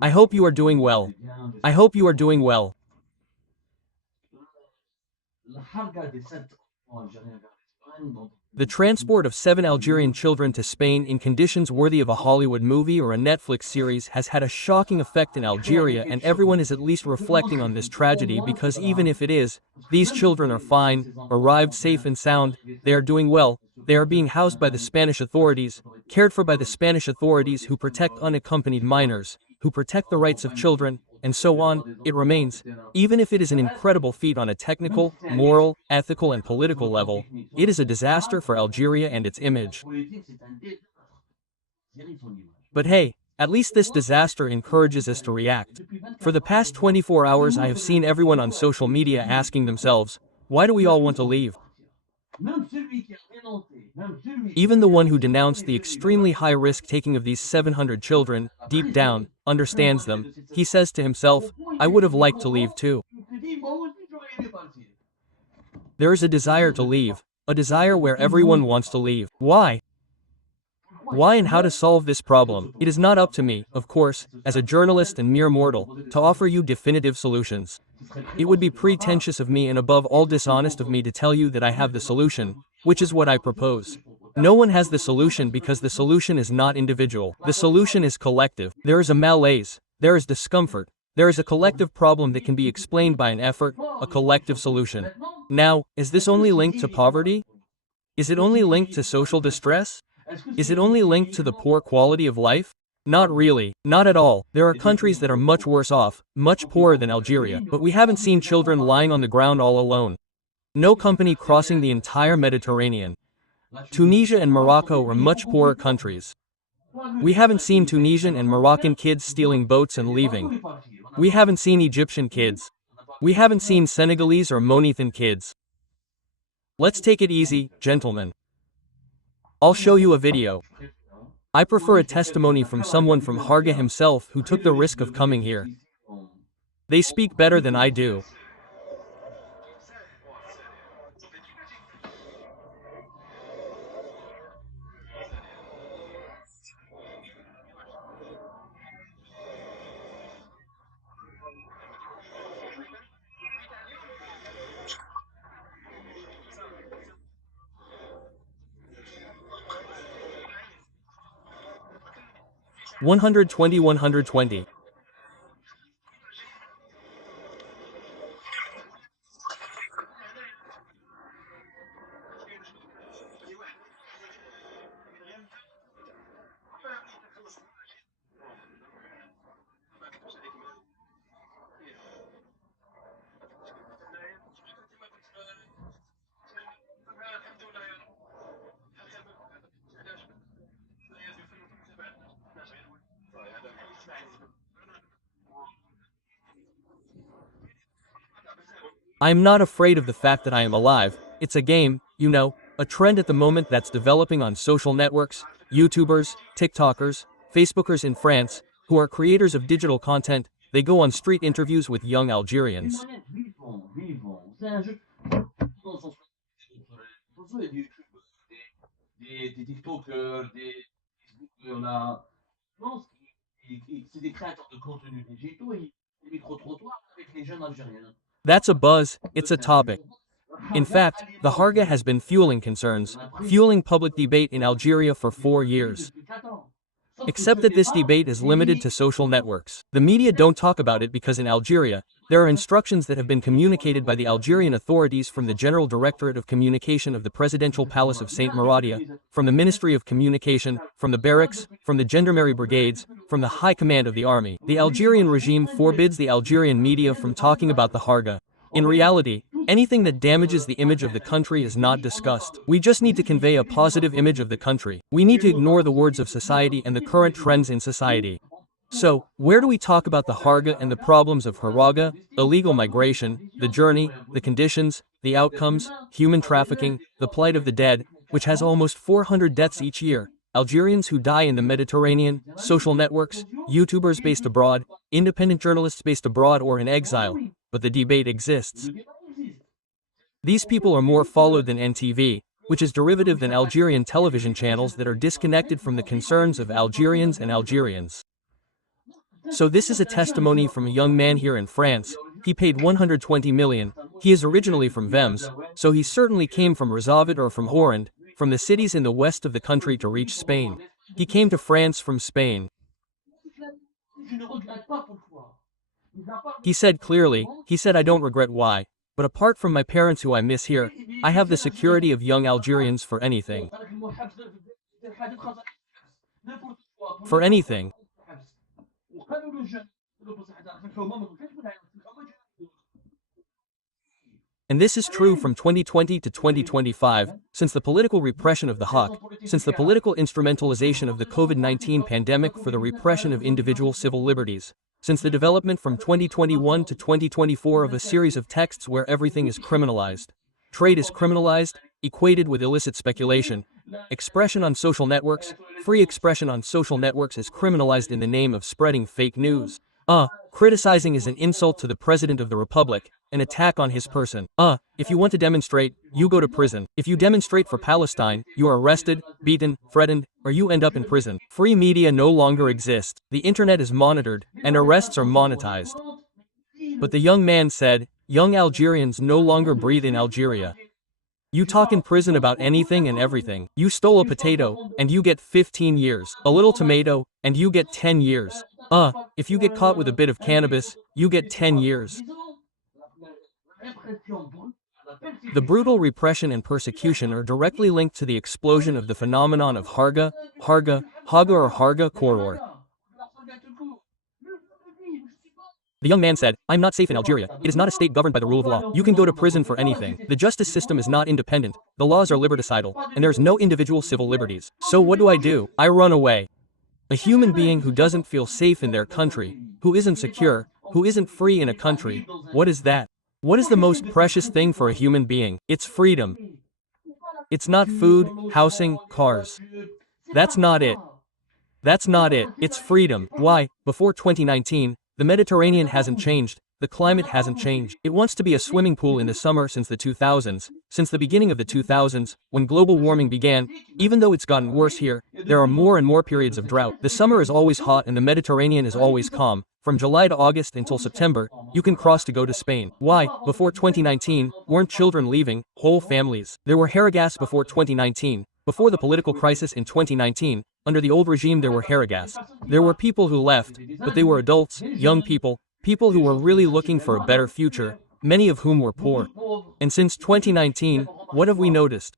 I hope you are doing well. I hope you are doing well. The transport of 7 Algerian children to Spain in conditions worthy of a Hollywood movie or a Netflix series has had a shocking effect in Algeria, and everyone is at least reflecting on this tragedy because even if it is, these children are fine, arrived safe and sound, they are doing well, they are being housed by the Spanish authorities, cared for by the Spanish authorities who protect unaccompanied minors, who protect the rights of children, and so on. It remains, even if it is an incredible feat on a technical, moral, ethical and political level, it is a disaster for Algeria and its image. But hey, at least this disaster encourages us to react. For the past 24 hours I have seen everyone on social media asking themselves, why do we all want to leave? Even the one who denounced the extremely high risk-taking of these 700 children, deep down, understands them. He says to himself, I would have liked to leave too. There is a desire to leave, a desire where everyone wants to leave. Why? Why and how to solve this problem? It is not up to me, of course, as a journalist and mere mortal, to offer you definitive solutions. It would be pretentious of me and above all dishonest of me to tell you that I have the solution, which is what I propose. No one has the solution because the solution is not individual. The solution is collective. There is a malaise. There is discomfort. There is a collective problem that can be explained by an effort, a collective solution. Now, is this only linked to poverty? Is it only linked to social distress? Is it only linked to the poor quality of life? Not really, not at all. There are countries that are much worse off, much poorer than Algeria, but we haven't seen children lying on the ground all alone. No company crossing the entire Mediterranean. Tunisia and Morocco are much poorer countries. We haven't seen Tunisian and Moroccan kids stealing boats and leaving. We haven't seen Egyptian kids. We haven't seen Senegalese or Monethan kids. Let's take it easy, gentlemen. I'll show you a video. I prefer a testimony from someone from Harga himself who took the risk of coming here. They speak better than I do. One 120. I am not afraid of the fact that I am alive. It's a game, you know, a trend at the moment that's developing on social networks, YouTubers, TikTokers, Facebookers in France, who are creators of digital content. They go on street interviews with young Algerians. That's a buzz, it's a topic. In fact, the harga has been fueling concerns, fueling public debate in Algeria for 4 years. Except that this debate is limited to social networks. The media don't talk about it because in Algeria, there are instructions that have been communicated by the Algerian authorities from the General Directorate of Communication of the Presidential Palace of Saint Maradia, from the Ministry of Communication, from the barracks, from the Gendarmerie brigades, from the High Command of the Army. The Algerian regime forbids the Algerian media from talking about the harga. In reality, anything that damages the image of the country is not discussed. We just need to convey a positive image of the country. We need to ignore the words of society and the current trends in society. So, where do we talk about the harga and the problems of haraga, illegal migration, the journey, the conditions, the outcomes, human trafficking, the plight of the dead, which has almost 400 deaths each year, Algerians who die in the Mediterranean, social networks, YouTubers based abroad, independent journalists based abroad or in exile, but the debate exists. These people are more followed than NTV, which is derivative than Algerian television channels that are disconnected from the concerns of Algerians and Algerians. So this is a testimony from a young man here in France. He paid 120 million. He is originally from Vems, so he certainly came from Rezavid or from Horand, from the cities in the west of the country to reach Spain. He came to France from Spain. He said clearly, I don't regret why, but apart from my parents who I miss here, I have the security of young Algerians for anything. For anything. And this is true from 2020 to 2025, since the political repression of the Hawk, since the political instrumentalization of the COVID-19 pandemic for the repression of individual civil liberties, since the development from 2021 to 2024 of a series of texts where everything is criminalized. Trade is criminalized, equated with illicit speculation. Expression on social networks, free expression on social networks is criminalized in the name of spreading fake news. Criticizing is an insult to the President of the Republic, an attack on his person. If you want to demonstrate, you go to prison. If you demonstrate for Palestine, you are arrested, beaten, threatened, or you end up in prison. Free media no longer exist. The internet is monitored, and arrests are monetized. But the young man said, young Algerians no longer breathe in Algeria. You talk in prison about anything and everything. You stole a potato, and you get 15 years. A little tomato, and you get 10 years. If you get caught with a bit of cannabis, you get 10 years. The brutal repression and persecution are directly linked to the explosion of the phenomenon of harga or harga corridor. The young man said, I'm not safe in Algeria. It is not a state governed by the rule of law. You can go to prison for anything. The justice system is not independent. The laws are liberticidal, and there's no individual civil liberties. So what do? I run away. A human being who doesn't feel safe in their country, who isn't secure, who isn't free in a country, what is that? What is the most precious thing for a human being? It's freedom. It's not food, housing, cars. That's not it. It's freedom. Why? Before 2019, the Mediterranean hasn't changed, the climate hasn't changed. It wants to be a swimming pool in the summer since the 2000s, since the beginning of the 2000s, when global warming began. Even though it's gotten worse here, there are more and more periods of drought. The summer is always hot and the Mediterranean is always calm. From July to August until September, you can cross to go to Spain. Why? Before 2019, weren't children leaving, whole families? There were hargas before 2019. Before the political crisis in 2019, under the old regime there were hargas. There were people who left, but they were adults, young people who were really looking for a better future, many of whom were poor. And since 2019, what have we noticed?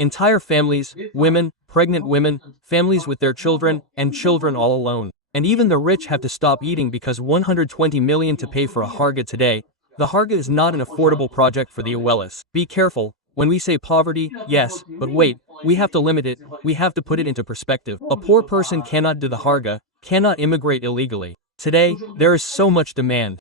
Entire families, women, pregnant women, families with their children, and children all alone. And even the rich have to stop eating because 120 million to pay for a harga today. The harga is not an affordable project for the Awelis. Be careful. When we say poverty, yes, but wait, we have to limit it, we have to put it into perspective. A poor person cannot do the harga, cannot immigrate illegally. Today, there is so much demand.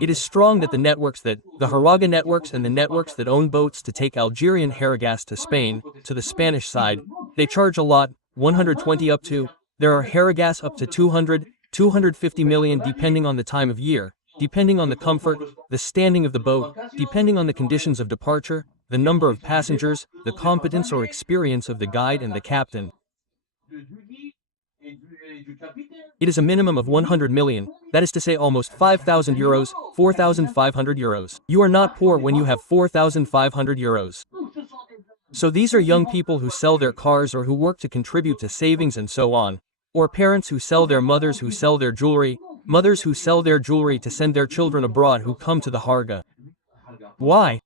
It is strong that the harga networks and the networks that own boats to take Algerian hargas to Spain, to the Spanish side, they charge a lot, 120 up to, there are hargas up to 200, 250 million depending on the time of year, depending on the comfort, the standing of the boat, depending on the conditions of departure, the number of passengers, the competence or experience of the guide and the captain. It is a minimum of 100 million, that is to say almost 5,000 euros, 4,500 euros. You are not poor when you have 4,500 euros. So these are young people who sell their cars or who work to contribute to savings and so on. Or parents who sell their mothers who sell their jewelry, mothers who sell their jewelry to send their children abroad who come to the harga. Why?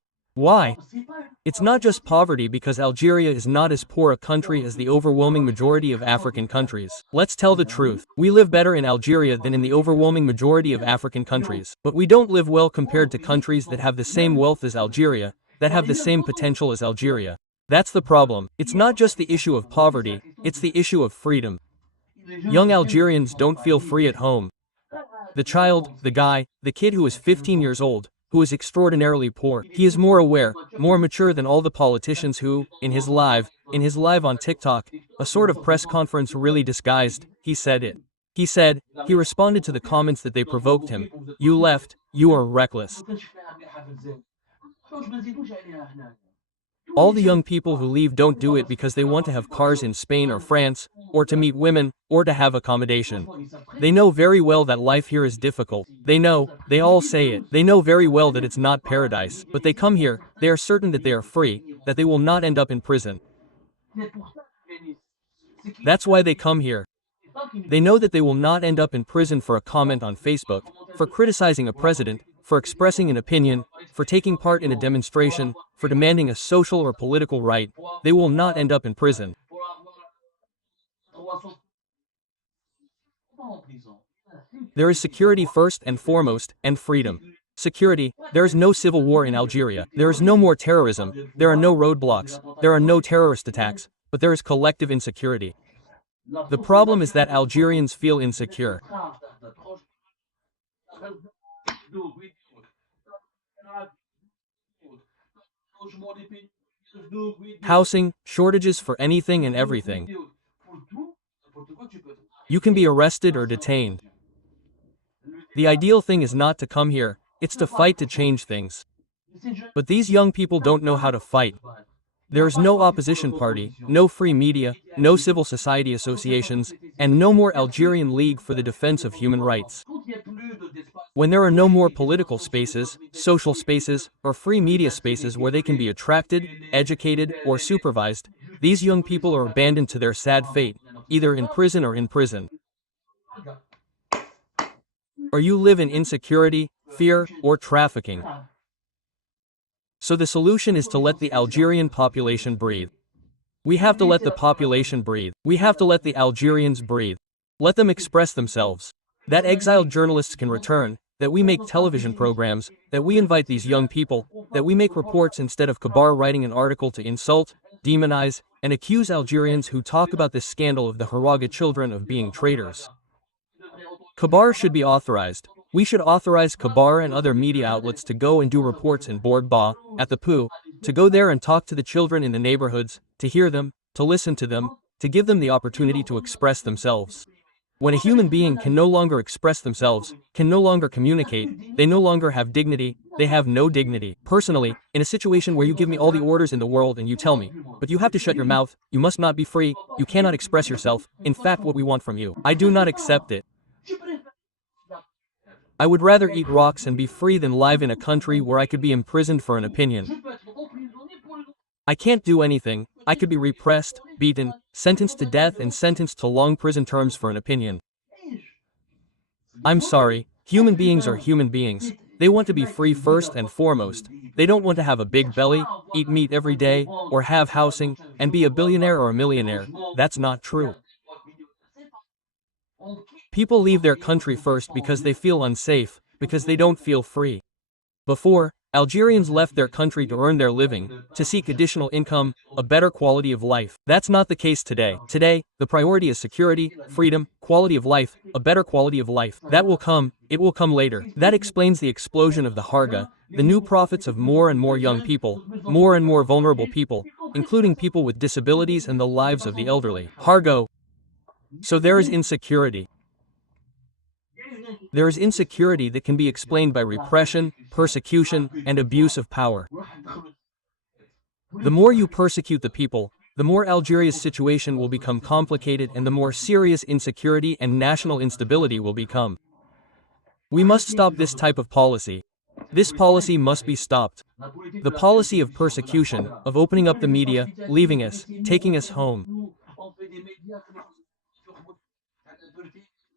It's not just poverty because Algeria is not as poor a country as the overwhelming majority of African countries. Let's tell the truth. We live better in Algeria than in the overwhelming majority of African countries. But we don't live well compared to countries that have the same wealth as Algeria, that have the same potential as Algeria. That's the problem. It's not just the issue of poverty, it's the issue of freedom. Young Algerians don't feel free at home. The child, the guy, the kid who is 15 years old, who is extraordinarily poor, he is more aware, more mature than all the politicians who, in his live on TikTok, a sort of press conference really disguised, he said it. He responded to the comments that they provoked him. You left, you are reckless. All the young people who leave don't do it because they want to have cars in Spain or France, or to meet women, or to have accommodation. They know very well that life here is difficult. They all say it. They know very well that it's not paradise, but they come here, they are certain that they are free, that they will not end up in prison. That's why they come here. They know that they will not end up in prison for a comment on Facebook, for criticizing a president, for expressing an opinion, for taking part in a demonstration, for demanding a social or political right. They will not end up in prison. There is security first and foremost, and freedom. Security. There is no civil war in Algeria. There is no more terrorism. There are no roadblocks. There are no terrorist attacks. But there is collective insecurity. The problem is that Algerians feel insecure. Housing, shortages for anything and everything. You can be arrested or detained. The ideal thing is not to come here, it's to fight to change things. But these young people don't know how to fight. There is no opposition party, no free media, no civil society associations, and no more Algerian League for the Defense of Human Rights. When there are no more political spaces, social spaces, or free media spaces where they can be attracted, educated, or supervised, these young people are abandoned to their sad fate, either in prison or in prison. Or you live in insecurity, fear, or trafficking. So the solution is to let the Algerian population breathe. We have to let the population breathe. We have to let the Algerians breathe. Let them express themselves. That exiled journalists can return, that we make television programs, that we invite these young people, that we make reports instead of Kabar writing an article to insult, demonize, and accuse Algerians who talk about this scandal of the Harga children of being traitors. Kabar should be authorized. We should authorize Kabar and other media outlets to go and do reports in Bourdba, at the Pou, to go there and talk to the children in the neighborhoods, to hear them, to listen to them, to give them the opportunity to express themselves. When a human being can no longer express themselves, can no longer communicate, they no longer have dignity, they have no dignity. Personally, in a situation where you give me all the orders in the world and you tell me, but you have to shut your mouth, you must not be free, you cannot express yourself, in fact what we want from you, I do not accept it. I would rather eat rocks and be free than live in a country where I could be imprisoned for an opinion. I can't do anything, I could be repressed, beaten, sentenced to death and sentenced to long prison terms for an opinion. I'm sorry, human beings are human beings. They want to be free first and foremost. They don't want to have a big belly, eat meat every day, or have housing, and be a billionaire or a millionaire. That's not true. People leave their country first because they feel unsafe, because they don't feel free. Before, Algerians left their country to earn their living, to seek additional income, a better quality of life. That's not the case today. Today, the priority is security, freedom, quality of life, a better quality of life. That will come, it will come later. That explains the explosion of the harga, the new profits of more and more young people, more and more vulnerable people, including people with disabilities and the lives of the elderly. Harga. So there is insecurity. There is insecurity that can be explained by repression, persecution, and abuse of power. The more you persecute the people, the more Algeria's situation will become complicated and the more serious insecurity and national instability will become. We must stop this type of policy. This policy must be stopped. The policy of persecution, of opening up the media, leaving us, taking us home.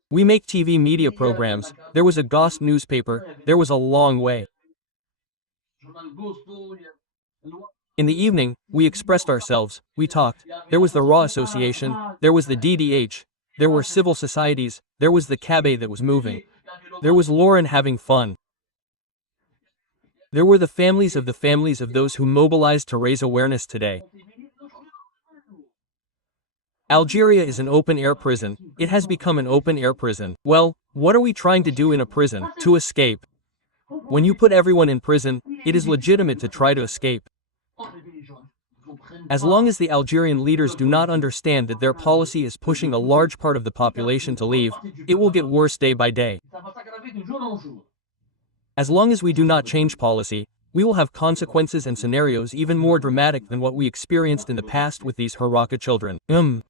We make TV media programs, there was a Ghost newspaper, there was a long way. In the evening, we expressed ourselves, we talked, there was the Raw Association, there was the DDH, there were civil societies, there was the cabaret that was moving. There was Lauren having fun. There were the families of those who mobilized to raise awareness today. Algeria is an open-air prison. It has become an open-air prison. Well, what are we trying to do in a prison? To escape. When you put everyone in prison, it is legitimate to try to escape. As long as the Algerian leaders do not understand that their policy is pushing a large part of the population to leave, it will get worse day by day. As long as we do not change policy, we will have consequences and scenarios even more dramatic than what we experienced in the past with these haraka children.